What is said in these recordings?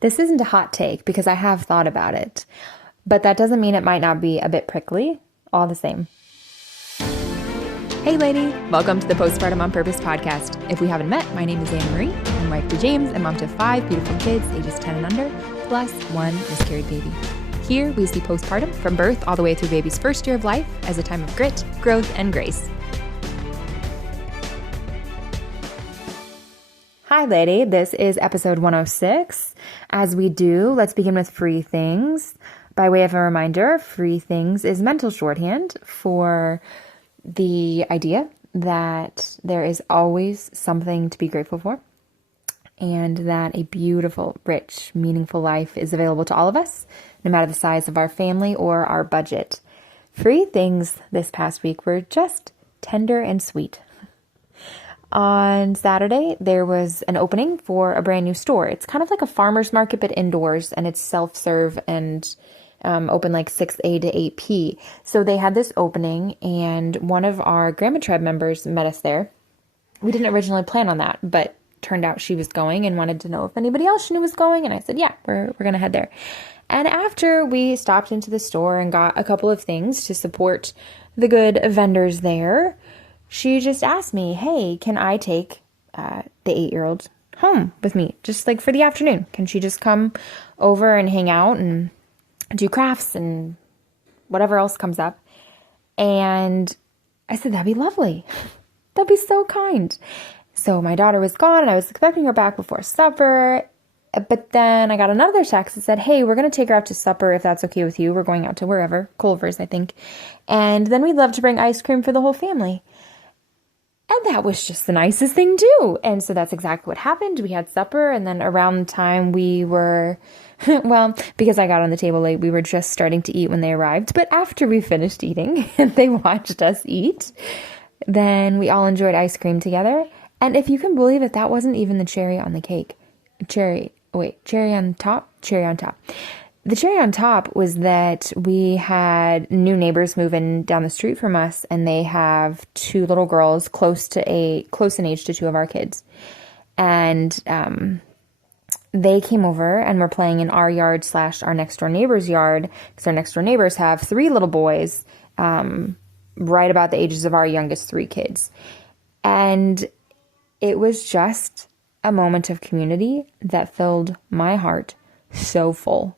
This isn't a hot take because I have thought about it, but that doesn't mean it might not be a bit prickly, all the same. Hey lady, welcome to the Postpartum on Purpose podcast. If we haven't met, my name is Annemarie. I'm wife to James and mom to 5 beautiful kids, ages 10 and under, plus 1 miscarried baby. Here we see postpartum from birth all the way through baby's first year of life as a time of grit, growth, and grace. Hi lady, this is episode 106. As we do, let's begin with free things. By way of a reminder, free things is mental shorthand for the idea that there is always something to be grateful for and that a beautiful, rich, meaningful life is available to all of us, no matter the size of our family or our budget. Free things this past week were just tender and sweet. On Saturday, there was an opening for a brand new store. It's kind of like a farmer's market, but indoors, and it's self-serve and open like 6 a to 8 p. So they had this opening, and one of our Grandma Tribe members met us there. We didn't originally plan on that, but turned out she was going and wanted to know if anybody else she knew was going. And I said, yeah, we're going to head there. And after we stopped into the store and got a couple of things to support the good vendors there, she just asked me, hey, can I take the 8-year-old home with me just like for the afternoon? Can she just come over and hang out and do crafts and whatever else comes up? And I said, that'd be lovely. That'd be so kind. So my daughter was gone and I was expecting her back before supper. But then I got another text that said, hey, we're going to take her out to supper if that's okay with you. We're going out to wherever, Culver's, I think. And then we'd love to bring ice cream for the whole family. And that was just the nicest thing too. And so that's exactly what happened. We had supper, and then around the time we were, well, because I got on the table late, we were just starting to eat when they arrived. But after we finished eating and they watched us eat, then we all enjoyed ice cream together. And if you can believe it, that wasn't even the cherry on the cake. Cherry on top. The cherry on top was that we had new neighbors move in down the street from us, and they have 2 little girls close in age to 2 of our kids. And they came over and were playing in our yard / our next door neighbor's yard, because our next door neighbors have 3 little boys, right about the ages of our youngest 3 kids. And it was just a moment of community that filled my heart so full.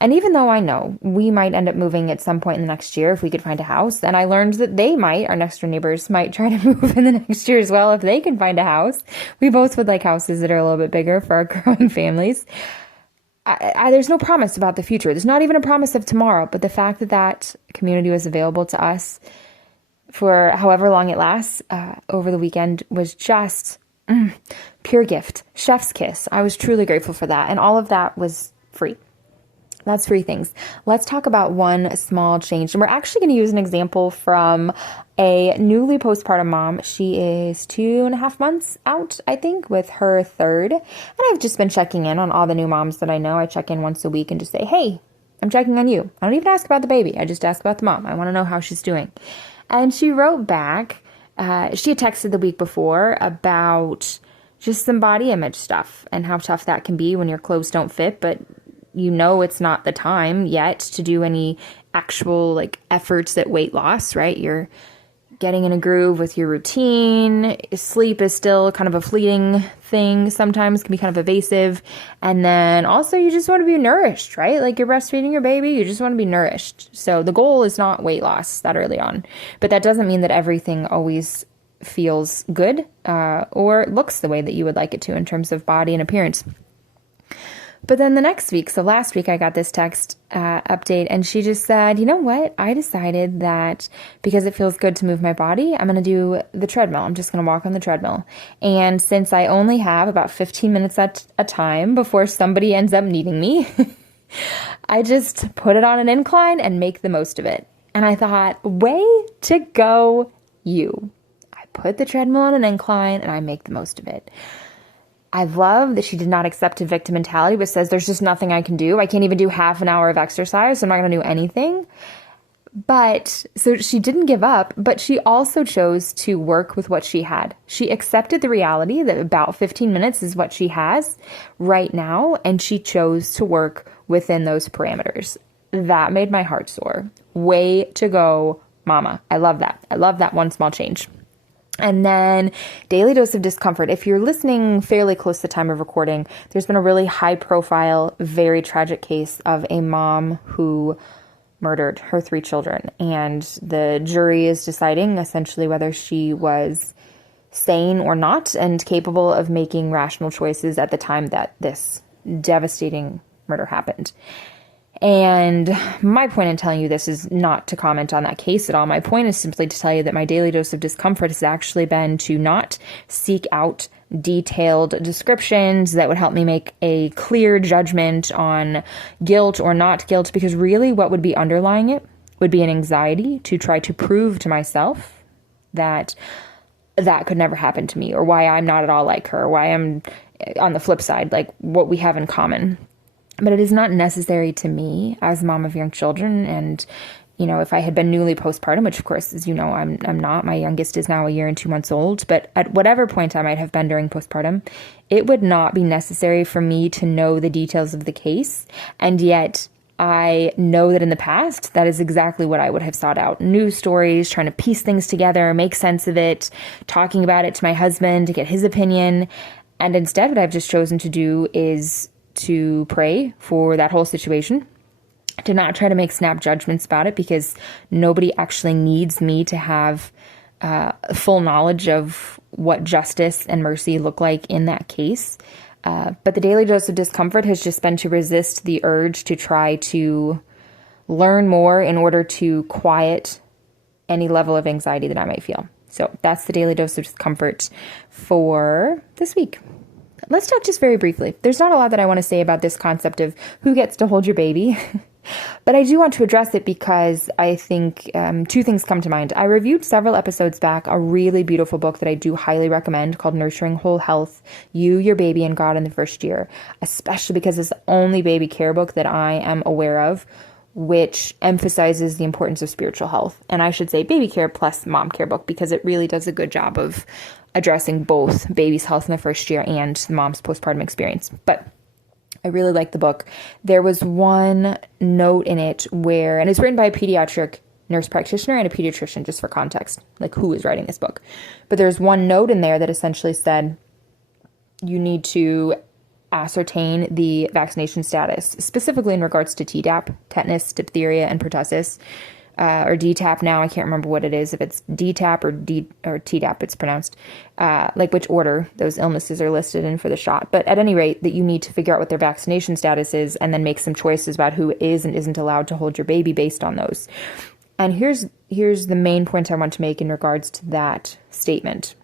And even though I know we might end up moving at some point in the next year if we could find a house, and I learned that our next door neighbors might try to move in the next year as well if they can find a house. We both would like houses that are a little bit bigger for our growing families. There's no promise about the future. There's not even a promise of tomorrow, but the fact that community was available to us for however long it lasts over the weekend was just pure gift. Chef's kiss. I was truly grateful for that. And all of that was free. That's free things. Let's talk about one small change. And we're actually going to use an example from a newly postpartum mom. She is 2.5 months out, I think, with her 3rd. And I've just been checking in on all the new moms that I know. I check in once a week and just say, hey, I'm checking on you. I don't even ask about the baby. I just ask about the mom. I want to know how she's doing. And she wrote back. She had texted the week before about just some body image stuff and how tough that can be when your clothes don't fit, but you know it's not the time yet to do any actual efforts at weight loss, right? You're getting in a groove with your routine. Sleep is still kind of a fleeting thing. Sometimes can be kind of evasive. And then also you just want to be nourished, right? Like you're breastfeeding your baby, you just want to be nourished. So the goal is not weight loss that early on, but that doesn't mean that everything always feels good or looks the way that you would like it to in terms of body and appearance. But then the next week, so last week, I got this text update, and she just said, you know what? I decided that because it feels good to move my body, I'm going to do the treadmill. I'm just going to walk on the treadmill. And since I only have about 15 minutes at a time before somebody ends up needing me, I just put it on an incline and make the most of it. And I thought, way to go, you. I put the treadmill on an incline and I make the most of it. I love that she did not accept a victim mentality, but says there's just nothing I can do. I can't even do half an hour of exercise, so I'm not going to do anything. But so she didn't give up, but she also chose to work with what she had. She accepted the reality that about 15 minutes is what she has right now, and she chose to work within those parameters. That made my heart soar. Way to go, mama. I love that. I love that one small change. And then daily dose of discomfort. If you're listening fairly close to the time of recording, there's been a really high profile, very tragic case of a mom who murdered her 3 children. And the jury is deciding essentially whether she was sane or not and capable of making rational choices at the time that this devastating murder happened. And my point in telling you this is not to comment on that case at all. My point is simply to tell you that my daily dose of discomfort has actually been to not seek out detailed descriptions that would help me make a clear judgment on guilt or not guilt, because really what would be underlying it would be an anxiety to try to prove to myself that that could never happen to me, or why I'm not at all like her, or why I'm on the flip side, like what we have in common. But it is not necessary to me as a mom of young children. And, you know, if I had been newly postpartum, which of course, as you know, I'm not, my youngest is now 1 year and 2 months old, but at whatever point I might have been during postpartum, it would not be necessary for me to know the details of the case. And yet I know that in the past, that is exactly what I would have sought out. News stories, trying to piece things together, make sense of it, talking about it to my husband to get his opinion. And instead, what I've just chosen to do is to pray for that whole situation, to not try to make snap judgments about it, because nobody actually needs me to have full knowledge of what justice and mercy look like in that case. But the daily dose of discomfort has just been to resist the urge to try to learn more in order to quiet any level of anxiety that I might feel. So that's the daily dose of discomfort for this week. Let's talk just very briefly. There's not a lot that I want to say about this concept of who gets to hold your baby, but I do want to address it because I think 2 things come to mind. I reviewed several episodes back a really beautiful book that I do highly recommend called Nurturing Whole Health, You, Your Baby, and God in the First Year, especially because it's the only baby care book that I am aware of which emphasizes the importance of spiritual health. And I should say baby care plus mom care book, because it really does a good job of addressing both baby's health in the first year and the mom's postpartum experience. But I really like the book. There was one note in it where, and it's written by a pediatric nurse practitioner and a pediatrician, just for context, like who is writing this book. But there's one note in there that essentially said, you need to ascertain the vaccination status, specifically in regards to Tdap, tetanus, diphtheria, and pertussis, or DTaP now. I can't remember what it is, if it's DTaP or Tdap it's pronounced, like which order those illnesses are listed in for the shot. But at any rate, that you need to figure out what their vaccination status is and then make some choices about who is and isn't allowed to hold your baby based on those. And here's the main point I want to make in regards to that statement.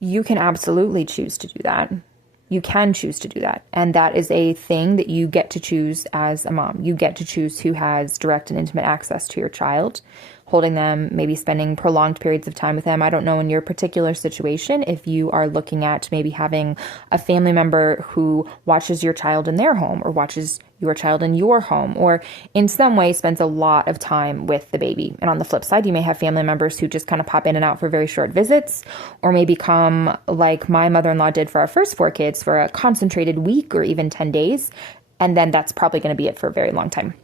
You can absolutely choose to do that. You can choose to do that. And that is a thing that you get to choose as a mom. You get to choose who has direct and intimate access to your child, holding them, maybe spending prolonged periods of time with them. I don't know in your particular situation if you are looking at maybe having a family member who watches your child in their home or watches your child in your home, or in some way spends a lot of time with the baby. And on the flip side, you may have family members who just kind of pop in and out for very short visits, or may become like my mother-in-law did for our first 4 kids for a concentrated week or even 10 days. And then that's probably going to be it for a very long time.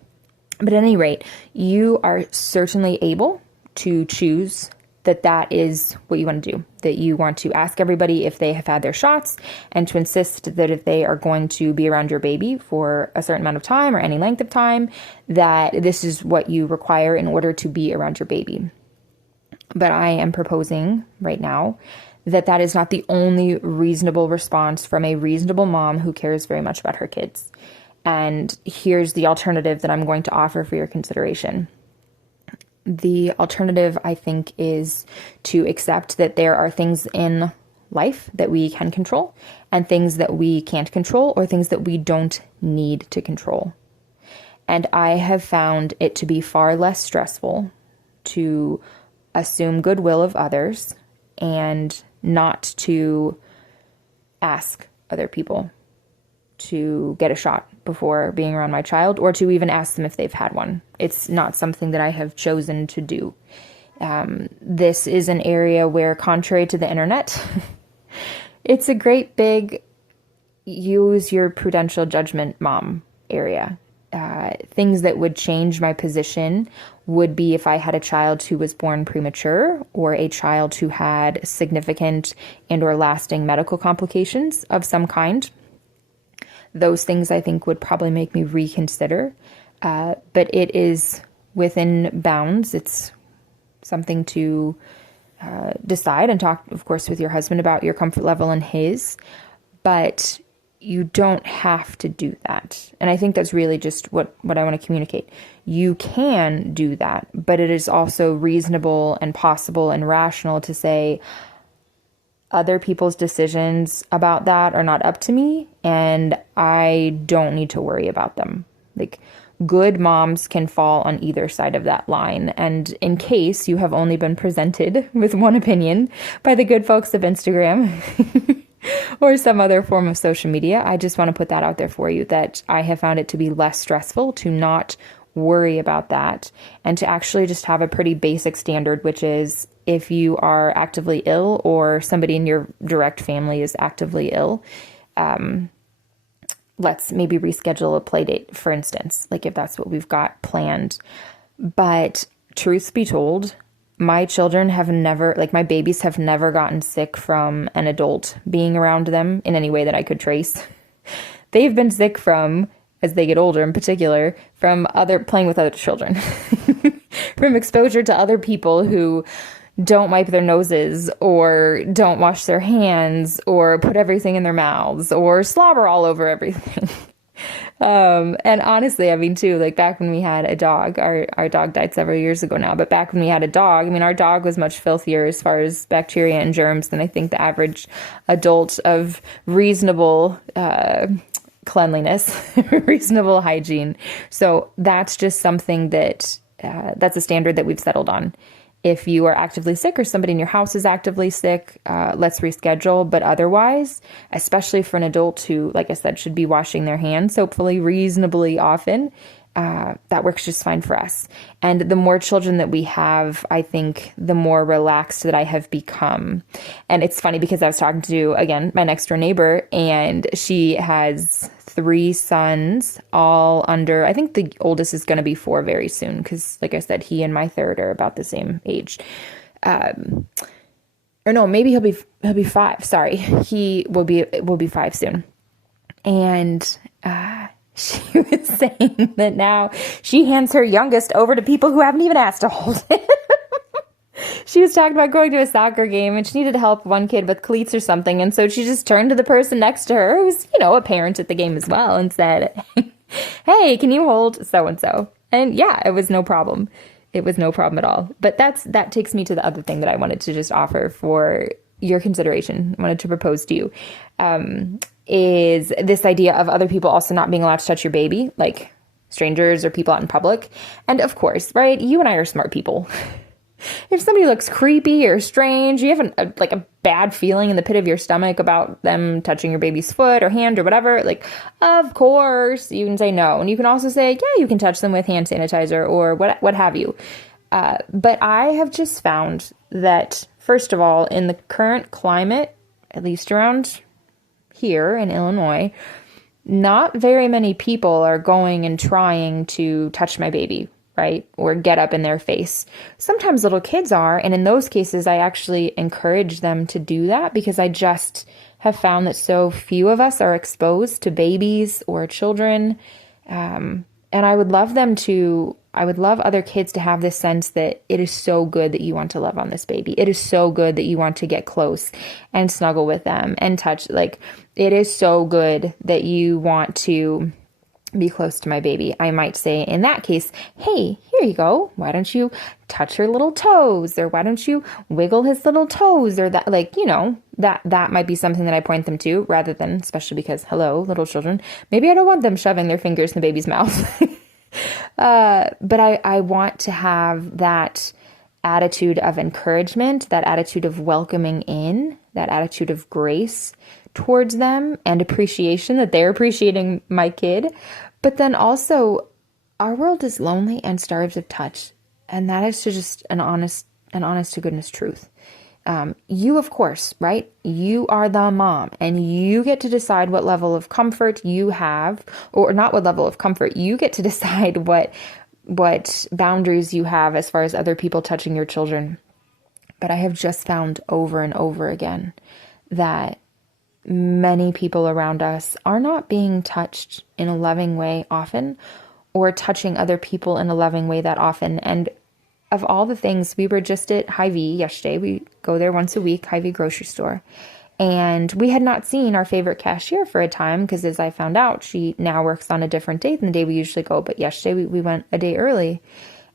But at any rate, you are certainly able to choose that is what you want to do, that you want to ask everybody if they have had their shots, and to insist that if they are going to be around your baby for a certain amount of time or any length of time, that this is what you require in order to be around your baby. But I am proposing right now that is not the only reasonable response from a reasonable mom who cares very much about her kids. And here's the alternative that I'm going to offer for your consideration. The alternative, I think, is to accept that there are things in life that we can control and things that we can't control, or things that we don't need to control. And I have found it to be far less stressful to assume goodwill of others and not to ask other people to get a shot before being around my child, or to even ask them if they've had one. It's not something that I have chosen to do. This is an area where, contrary to the internet, it's a great big use your prudential judgment, mom area. Things that would change my position would be if I had a child who was born premature, or a child who had significant and or lasting medical complications of some kind. Those things I think would probably make me reconsider. But it is within bounds. It's something to decide and talk, of course, with your husband about your comfort level and his. But you don't have to do that. And I think that's really just what I want to communicate. You can do that, but it is also reasonable and possible and rational to say, other people's decisions about that are not up to me, and I don't need to worry about them. Like, good moms can fall on either side of that line. And in case you have only been presented with one opinion by the good folks of Instagram or some other form of social media, I just want to put that out there for you, that I have found it to be less stressful to not worry about that, and to actually just have a pretty basic standard, which is, if you are actively ill or somebody in your direct family is actively ill, let's maybe reschedule a play date, for instance, like if that's what we've got planned. But truth be told, my children have never, like my babies have never gotten sick from an adult being around them in any way that I could trace. They've been sick from, as they get older in particular, from playing with other children, from exposure to other people who don't wipe their noses, or don't wash their hands, or put everything in their mouths, or slobber all over everything. And honestly, I mean, too, like back when we had a dog, our dog died several years ago now, but back when we had a dog, I mean, our dog was much filthier as far as bacteria and germs than I think the average adult of reasonable cleanliness, reasonable hygiene. So that's just something that, that's a standard that we've settled on. If you are actively sick, or somebody in your house is actively sick, let's reschedule. But otherwise, especially for an adult who, like I said, should be washing their hands, hopefully reasonably often, that works just fine for us. And the more children that we have, I think the more relaxed that I have become. And it's funny because I was talking to, again, my next door neighbor, and she has 3 sons, all under, I think the oldest is going to be 4 very soon, because like I said, he and my third are about the same age. Or no, maybe he'll be 5. Sorry, he will be 5 soon. And she was saying that now she hands her youngest over to people who haven't even asked to hold it. She was talking about going to a soccer game, and she needed help, one kid with cleats or something. And so she just turned to the person next to her, who was, a parent at the game as well, and said, "Hey, can you hold so-and-so?" And yeah, it was no problem. It was no problem at all. But that takes me to the other thing that I wanted to just offer for your consideration. I wanted to propose to you, is this idea of other people also not being allowed to touch your baby, like strangers or people out in public. And of course, right, you and I are smart people. If somebody looks creepy or strange, you have a bad feeling in the pit of your stomach about them touching your baby's foot or hand or whatever, like, of course, you can say no. And you can also say, yeah, you can touch them with hand sanitizer or what have you. But I have just found that, first of all, in the current climate, at least around here in Illinois, not very many people are going and trying to touch my baby, right? Or get up in their face. Sometimes little kids are, and in those cases, I actually encourage them to do that, because I just have found that so few of us are exposed to babies or children. And I would love other kids to have this sense that it is so good that you want to love on this baby. It is so good that you want to get close and snuggle with them and touch. Like, it is so good that you want to be close to my baby. I might say in that case, hey, here you go. Why don't you touch her little toes? Or why don't you wiggle his little toes? Or that, that might be something that I point them to, rather than, especially because, hello, little children, maybe I don't want them shoving their fingers in the baby's mouth. But I want to have that attitude of encouragement, that attitude of welcoming in, that attitude of grace towards them and appreciation that they're appreciating my kid. But then also, our world is lonely and starves of touch. And that is just an honest to goodness truth. You, of course, right? You are the mom and you get to decide what level of comfort you have, or not what level of comfort. You get to decide what boundaries you have as far as other people touching your children. But I have just found over and over again that many people around us are not being touched in a loving way often, or touching other people in a loving way that often. And of all the things, we were just at Hy-Vee yesterday. We go there once a week, Hy-Vee grocery store. And we had not seen our favorite cashier for a time because, as I found out, she now works on a different day than the day we usually go. But yesterday we went a day early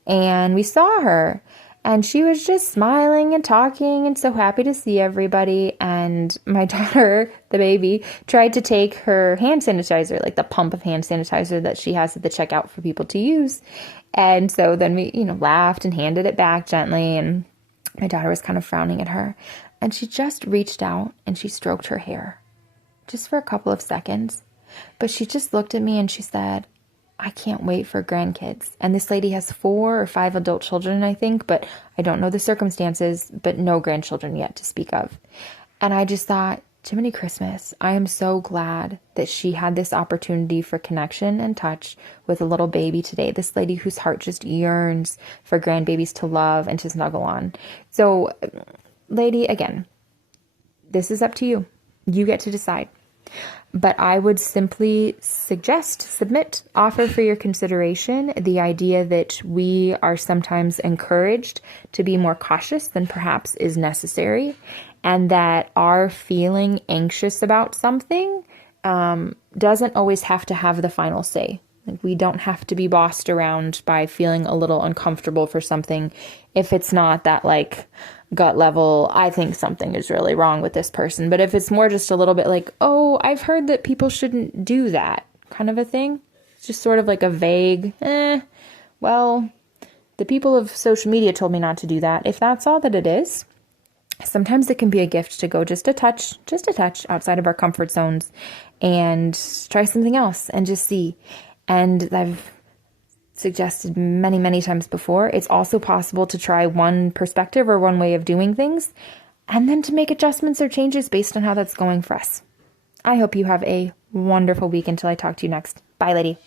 and we saw her. And she was just smiling and talking and so happy to see everybody. And my daughter, the baby, tried to take her hand sanitizer, like the pump of hand sanitizer that she has at the checkout for people to use. And so then we, laughed and handed it back gently. And my daughter was kind of frowning at her. And she just reached out and she stroked her hair just for a couple of seconds. But she just looked at me and she said, I can't wait for grandkids. And this lady has 4 or 5 adult children, I think, but I don't know the circumstances, but no grandchildren yet to speak of. And I just thought, Jiminy Christmas, I am so glad that she had this opportunity for connection and touch with a little baby today. This lady whose heart just yearns for grandbabies to love and to snuggle on. So, lady, again, this is up to you. You get to decide. But I would simply submit, offer for your consideration the idea that we are sometimes encouraged to be more cautious than perhaps is necessary, and that our feeling anxious about something doesn't always have to have the final say. Like, we don't have to be bossed around by feeling a little uncomfortable for something if it's not that, like, gut level, I think something is really wrong with this person. But if it's more just a little bit like, oh, I've heard that people shouldn't do that kind of a thing, it's just sort of like a vague, well, the people of social media told me not to do that. If that's all that it is, sometimes it can be a gift to go just a touch outside of our comfort zones and try something else and just see. And I've suggested many, many times before, it's also possible to try one perspective or one way of doing things and then to make adjustments or changes based on how that's going for us. I hope you have a wonderful week until I talk to you next. Bye, lady.